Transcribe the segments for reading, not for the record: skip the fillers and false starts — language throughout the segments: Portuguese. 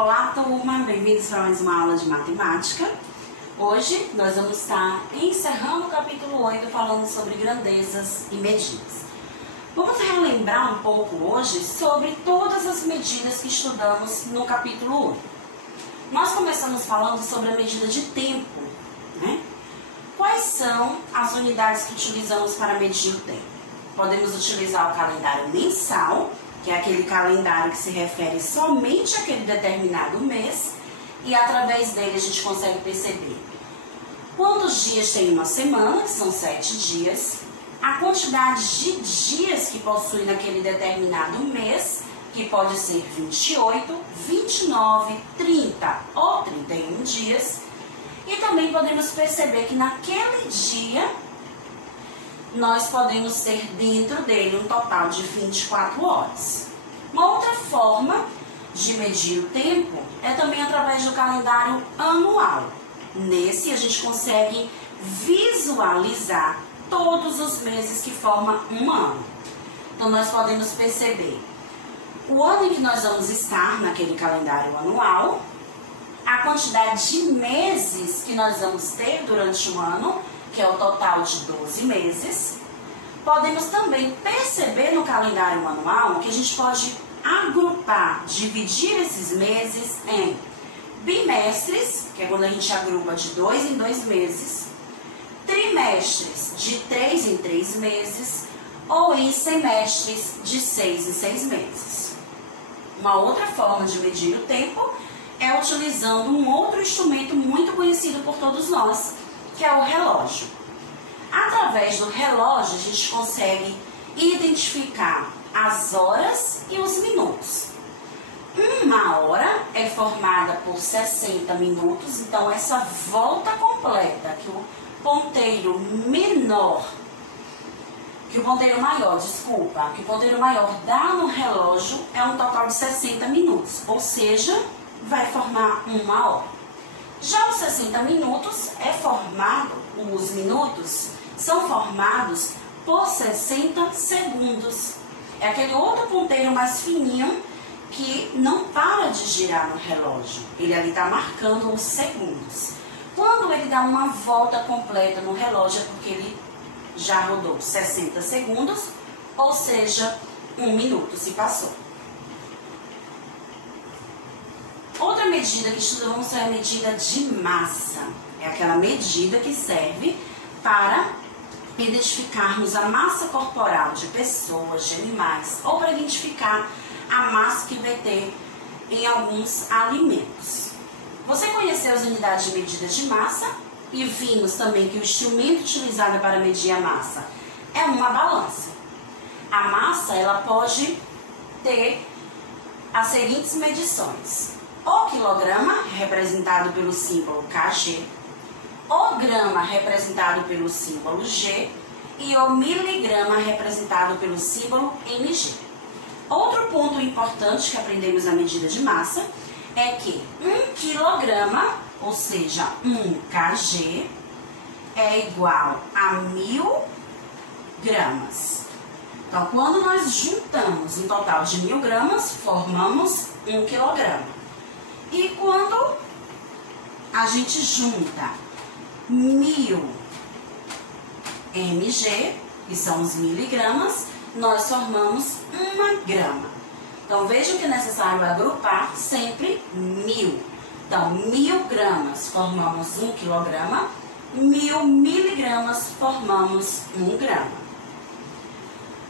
Olá, turma! Bem-vindos para mais uma aula de matemática. Hoje nós vamos estar encerrando o capítulo 8 falando sobre grandezas e medidas. Vamos relembrar um pouco hoje sobre todas as medidas que estudamos no capítulo 8. Nós começamos falando sobre a medida de tempo, né? Quais são as unidades que utilizamos para medir o tempo? Podemos utilizar o calendário mensal, que é aquele calendário que se refere somente àquele determinado mês, e através dele a gente consegue perceber quantos dias tem uma semana, que são 7 dias, a quantidade de dias que possui naquele determinado mês, que pode ser 28, 29, 30 ou 31 dias, e também podemos perceber que naquele dia nós podemos ter dentro dele um total de 24 horas. Uma outra forma de medir o tempo é também através do calendário anual. Nesse a gente consegue visualizar todos os meses que formam um ano. Então nós podemos perceber o ano em que nós vamos estar naquele calendário anual, a quantidade de meses que nós vamos ter durante o ano, que é o total de 12 meses. Podemos também perceber no calendário anual que a gente pode agrupar, dividir esses meses em bimestres, que é quando a gente agrupa de 2 em 2 meses, trimestres, de 3 em 3 meses, ou em semestres, de 6 em 6 meses. Uma outra forma de medir o tempo é utilizando um outro instrumento muito conhecido por todos nós, que é o relógio. Através do relógio, a gente consegue identificar as horas e os minutos. Uma hora é formada por 60 minutos, então essa volta completa que o ponteiro maior dá no relógio é um total de 60 minutos, ou seja, vai formar uma hora. Já os 60 minutos os minutos são formados por 60 segundos. É aquele outro ponteiro mais fininho que não para de girar no relógio. Ele ali está marcando os segundos. Quando ele dá uma volta completa no relógio é porque ele já rodou 60 segundos, ou seja, 1 minuto se passou. Outra medida que estudamos é a medida de massa. É aquela medida que serve para identificarmos a massa corporal de pessoas, de animais, ou para identificar a massa que vai ter em alguns alimentos. Você conheceu as unidades de medida de massa e vimos também que o instrumento utilizado para medir a massa é uma balança. A massa ela pode ter as seguintes medições: o quilograma, representado pelo símbolo kg, o grama, representado pelo símbolo G, e o miligrama, representado pelo símbolo mg. Outro ponto importante que aprendemos na medida de massa é que 1 quilograma, ou seja, 1 kg, é igual a 1000 gramas. Então, quando nós juntamos um total de 1000 gramas, formamos 1 quilograma. E quando a gente junta 1000 mg, que são os miligramas, nós formamos 1 grama. Então, vejam que é necessário agrupar sempre 1000. Então, 1000 gramas formamos 1 quilograma, 1000 miligramas formamos 1 grama.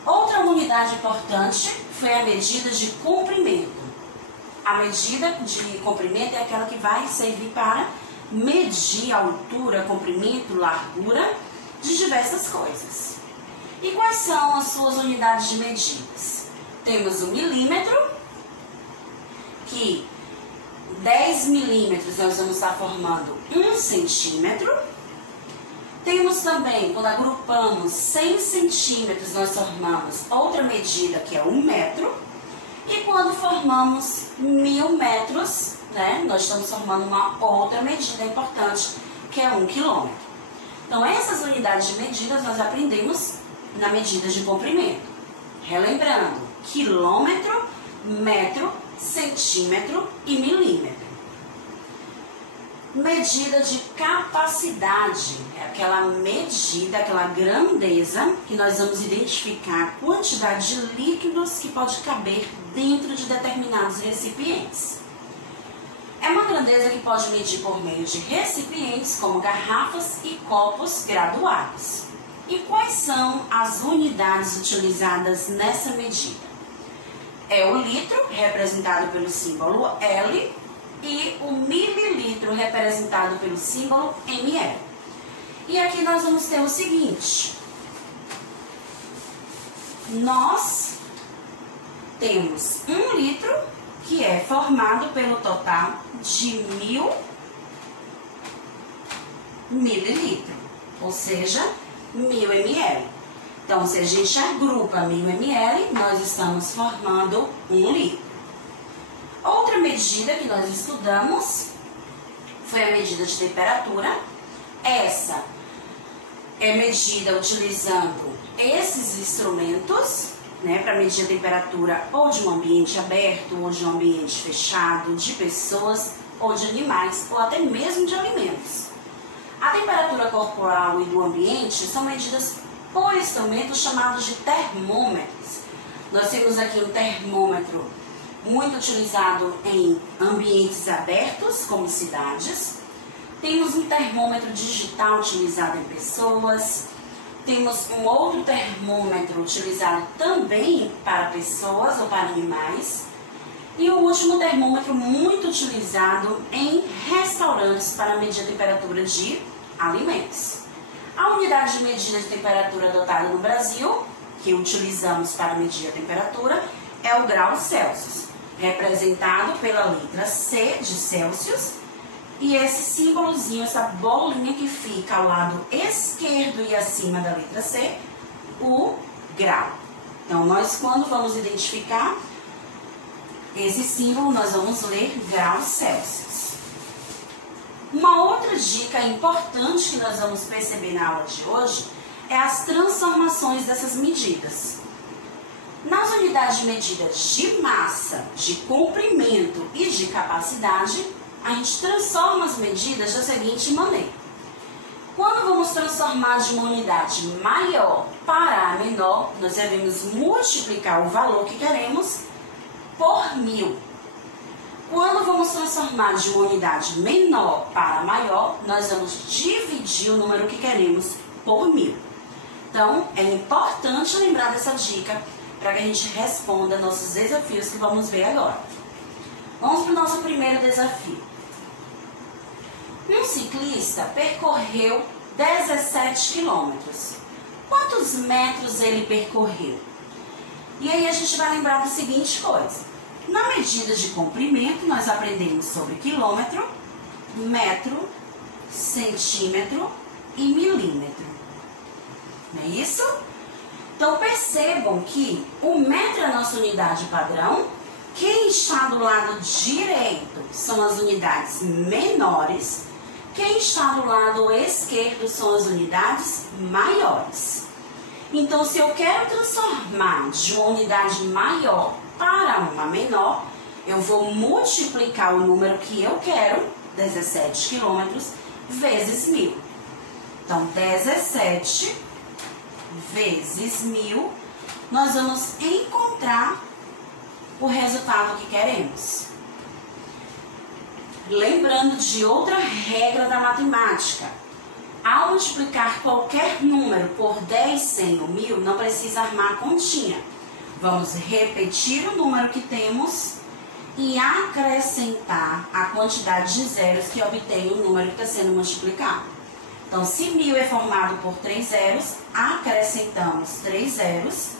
Outra unidade importante foi a medida de comprimento. A medida de comprimento é aquela que vai servir para medir a altura, comprimento, largura de diversas coisas. E quais são as suas unidades de medidas? Temos o milímetro, que 10 milímetros nós vamos estar formando 1 centímetro. Temos também, quando agrupamos 100 centímetros, nós formamos outra medida, que é 1 metro. E quando formamos 1000 metros, né, nós estamos formando uma outra medida importante, que é 1 quilômetro. Então, essas unidades de medidas nós aprendemos na medida de comprimento. Relembrando, quilômetro metro, centímetro e milímetro. Medida de capacidade é aquela medida, aquela grandeza que nós vamos identificar a quantidade de líquidos que pode caber dentro de determinados recipientes. É uma grandeza que pode medir por meio de recipientes como garrafas e copos graduados. E quais são as unidades utilizadas nessa medida? É o litro, representado pelo símbolo L, e o mililitro, representado pelo símbolo ml. E aqui nós vamos ter o seguinte: nós temos 1 litro, que é formado pelo total de 1000 mililitros, ou seja, 1000 ml. Então, se a gente agrupa 1000 ml, nós estamos formando 1 litro. Outra medida que nós estudamos foi a medida de temperatura. Essa é medida utilizando esses instrumentos, para medir a temperatura ou de um ambiente aberto, ou de um ambiente fechado, de pessoas ou de animais, ou até mesmo de alimentos. A temperatura corporal e do ambiente são medidas por instrumentos chamados de termômetros. Nós temos aqui um termômetro muito utilizado em ambientes abertos, como cidades. Temos um termômetro digital utilizado em pessoas. Temos um outro termômetro utilizado também para pessoas ou para animais. E o último termômetro muito utilizado em restaurantes para medir a temperatura de alimentos. A unidade de medida de temperatura adotada no Brasil, que utilizamos para medir a temperatura, é o grau Celsius, representado pela letra C de Celsius, e esse símbolozinho, essa bolinha que fica ao lado esquerdo e acima da letra C, o grau. Então, nós quando vamos identificar esse símbolo, nós vamos ler grau Celsius. Uma outra dica importante que nós vamos perceber na aula de hoje é as transformações dessas medidas. Nas unidades de medida de massa, de comprimento e de capacidade, a gente transforma as medidas da seguinte maneira. Quando vamos transformar de uma unidade maior para a menor, nós devemos multiplicar o valor que queremos por 1000. Quando vamos transformar de uma unidade menor para maior, nós vamos dividir o número que queremos por 1000. Então, é importante lembrar dessa dica para que a gente responda nossos desafios que vamos ver agora. Vamos para o nosso primeiro desafio. Um ciclista percorreu 17 quilômetros. Quantos metros ele percorreu? E aí a gente vai lembrar da seguinte coisa. Na medida de comprimento, nós aprendemos sobre quilômetro, metro, centímetro e milímetro. Não é isso? Então percebam que o metro é a nossa unidade padrão. Quem está do lado direito são as unidades menores. Quem está do lado esquerdo são as unidades maiores. Então, se eu quero transformar de uma unidade maior para uma menor, eu vou multiplicar o número que eu quero, 17 quilômetros, vezes 1000. Então, 17 vezes 1000, nós vamos encontrar o resultado que queremos. Lembrando de outra regra da matemática. Ao multiplicar qualquer número por 10, 100 ou 1000, não precisa armar a continha. Vamos repetir o número que temos e acrescentar a quantidade de zeros que obtém o número que está sendo multiplicado. Então, se 1000 é formado por 3 zeros, acrescentamos 3 zeros,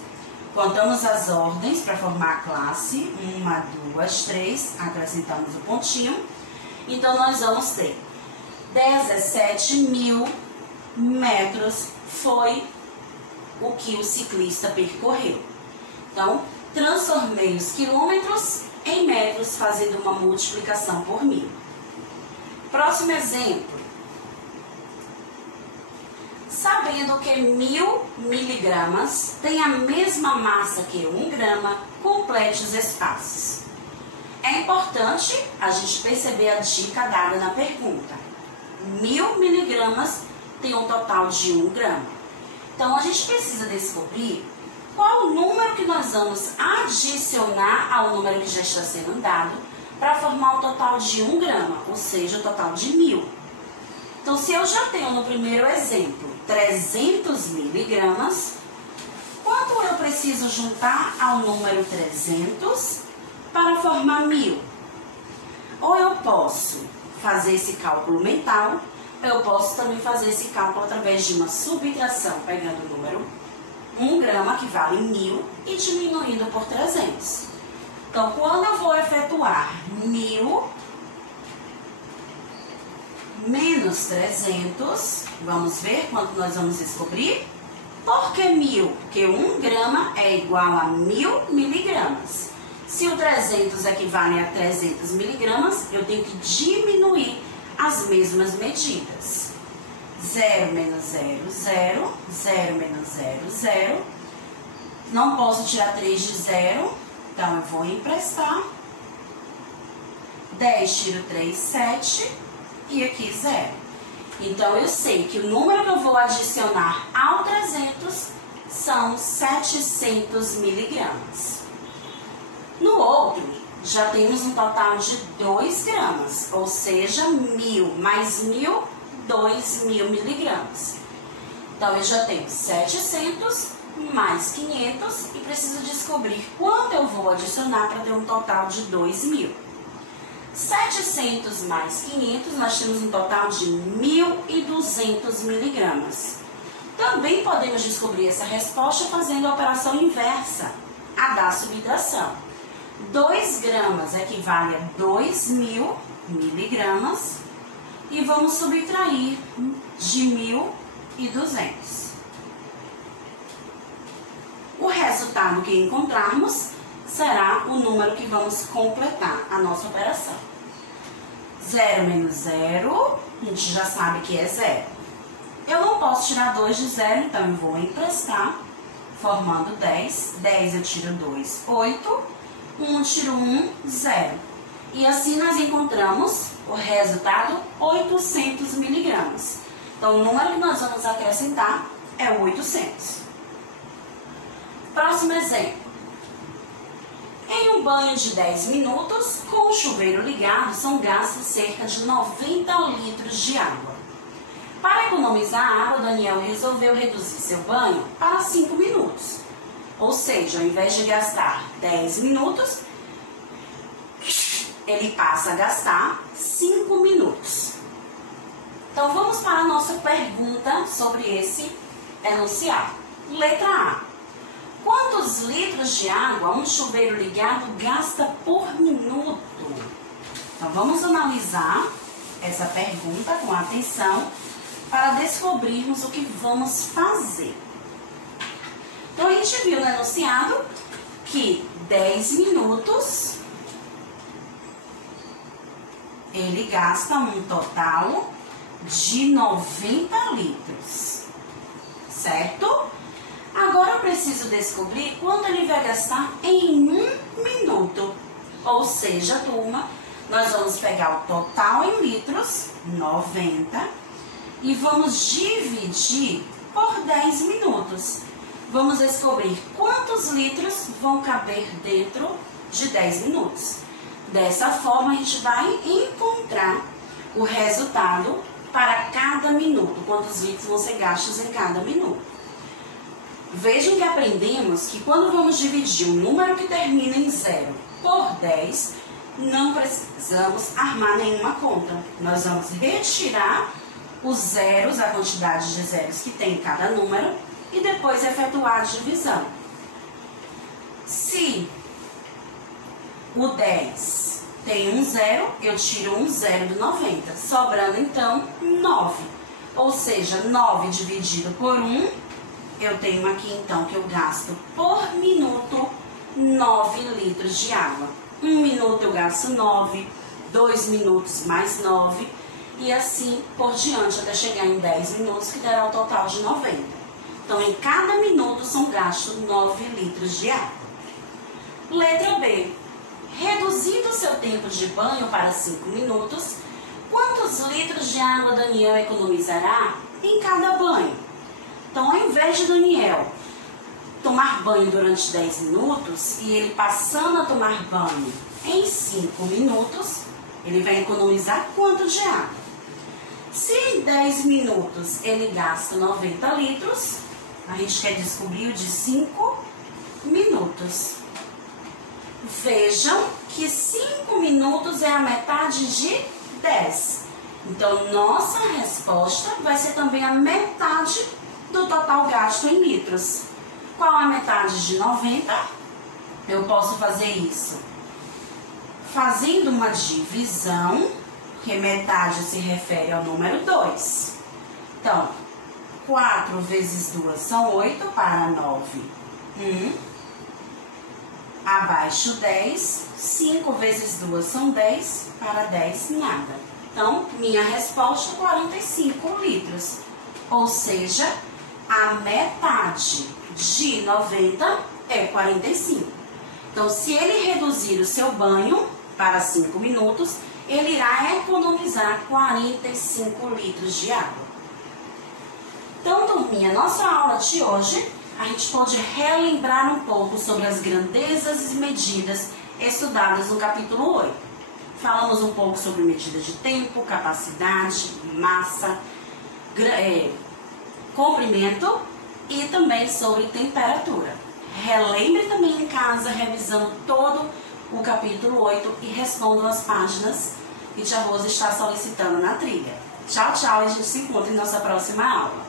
contamos as ordens para formar a classe, 1, 2, 3, acrescentamos o pontinho. Então, nós vamos ter 17.000 metros foi o que o ciclista percorreu. Então, transformei os quilômetros em metros fazendo uma multiplicação por 1000. Próximo exemplo. Sabendo que 1000 miligramas tem a mesma massa que 1 grama, complete os espaços. É importante a gente perceber a dica dada na pergunta. 1000 miligramas tem um total de 1 grama. Então, a gente precisa descobrir qual o número que nós vamos adicionar ao número que já está sendo dado para formar o total de 1 grama, ou seja, o total de 1000. Então, se eu já tenho no primeiro exemplo 300 miligramas, quanto eu preciso juntar ao número 300 para formar 1000? Ou eu posso fazer esse cálculo mental, eu posso também fazer esse cálculo através de uma subtração, pegando o número 1 grama, que vale 1000, e diminuindo por 300. Então, quando eu vou efetuar 1000 menos 300, vamos ver quanto nós vamos descobrir? Por que 1000? Porque 1 grama é igual a 1000 miligramas. Se o 300 equivale a 300 miligramas, eu tenho que diminuir as mesmas medidas. 0 menos 0, 0. 0 menos 0, 0. Não posso tirar 3 de 0, então eu vou emprestar. 10 tiro 3, 7. E aqui 0. Então, eu sei que o número que eu vou adicionar ao 300 são 700 miligramas. No outro, já temos um total de 2 gramas, ou seja, 1000 mais 1000, 2000 miligramas. Então, eu já tenho 700 mais 500 e preciso descobrir quanto eu vou adicionar para ter um total de 2000. 700 mais 500, nós temos um total de 1.200 miligramas. Também podemos descobrir essa resposta fazendo a operação inversa, a da subtração. 2 gramas equivale a 2.000 miligramas e vamos subtrair de 1.200. O resultado que encontrarmos será o número que vamos completar a nossa operação. 0 menos 0, a gente já sabe que é 0. Eu não posso tirar 2 de 0, então eu vou emprestar, formando 10. 10 eu tiro 2, 8. 1 tiro 1, 0. E assim nós encontramos o resultado 800 miligramas. Então, o número que nós vamos acrescentar é 800. Próximo exemplo. Em um banho de 10 minutos, com o chuveiro ligado, são gastos cerca de 90 litros de água. Para economizar água, Daniel resolveu reduzir seu banho para 5 minutos. Ou seja, ao invés de gastar 10 minutos, ele passa a gastar 5 minutos. Então, vamos para a nossa pergunta sobre esse enunciado. Letra A. Quantos litros de água um chuveiro ligado gasta por minuto? Então, vamos analisar essa pergunta com atenção para descobrirmos o que vamos fazer. Então, a gente viu no enunciado que 10 minutos ele gasta um total de 90 litros, certo? Agora eu preciso descobrir quanto ele vai gastar em 1 minuto. Ou seja, turma, nós vamos pegar o total em litros, 90, e vamos dividir por 10 minutos. Vamos descobrir quantos litros vão caber dentro de 10 minutos. Dessa forma, a gente vai encontrar o resultado para cada minuto, quantos litros vão ser gastos em cada minuto. Vejam que aprendemos que quando vamos dividir um número que termina em 0 por 10, não precisamos armar nenhuma conta. Nós vamos retirar os zeros, a quantidade de zeros que tem em cada número, e depois efetuar a divisão. Se o 10 tem um 0, eu tiro um 0 do 90, sobrando então 9. Ou seja, 9 dividido por 1, eu tenho aqui então que eu gasto por minuto 9 litros de água. 1 minuto eu gasto 9, 2 minutos mais 9. e assim por diante até chegar em 10 minutos, que dará o total de 90. Então, em cada minuto são gastos 9 litros de água. Letra B. Reduzindo seu tempo de banho para 5 minutos, quantos litros de água Daniel economizará em cada banho? Então, ao invés de Daniel tomar banho durante 10 minutos e ele passando a tomar banho em 5 minutos, ele vai economizar quanto de água? Se em 10 minutos ele gasta 90 litros, a gente quer descobrir o de 5 minutos. Vejam que 5 minutos é a metade de 10. Então, nossa resposta vai ser também a metade do total gasto em litros. Qual a metade de 90? Eu posso fazer isso fazendo uma divisão, que metade se refere ao número 2. Então, 4 vezes 2 são 8, para 9, 1. Abaixo 10, 5 vezes 2 são 10, para 10, nada. Então, minha resposta, 45 litros. Ou seja, a metade de 90 é 45. Então, se ele reduzir o seu banho para 5 minutos, ele irá economizar 45 litros de água. Então, turminha, nossa aula de hoje, a gente pode relembrar um pouco sobre as grandezas e medidas estudadas no capítulo 8. Falamos um pouco sobre medida de tempo, capacidade, massa, comprimento e também sobre temperatura. Relembre também em casa, revisando todo o capítulo 8 e respondam as páginas que Tia Rosa está solicitando na trilha. Tchau, tchau, e a gente se encontra em nossa próxima aula.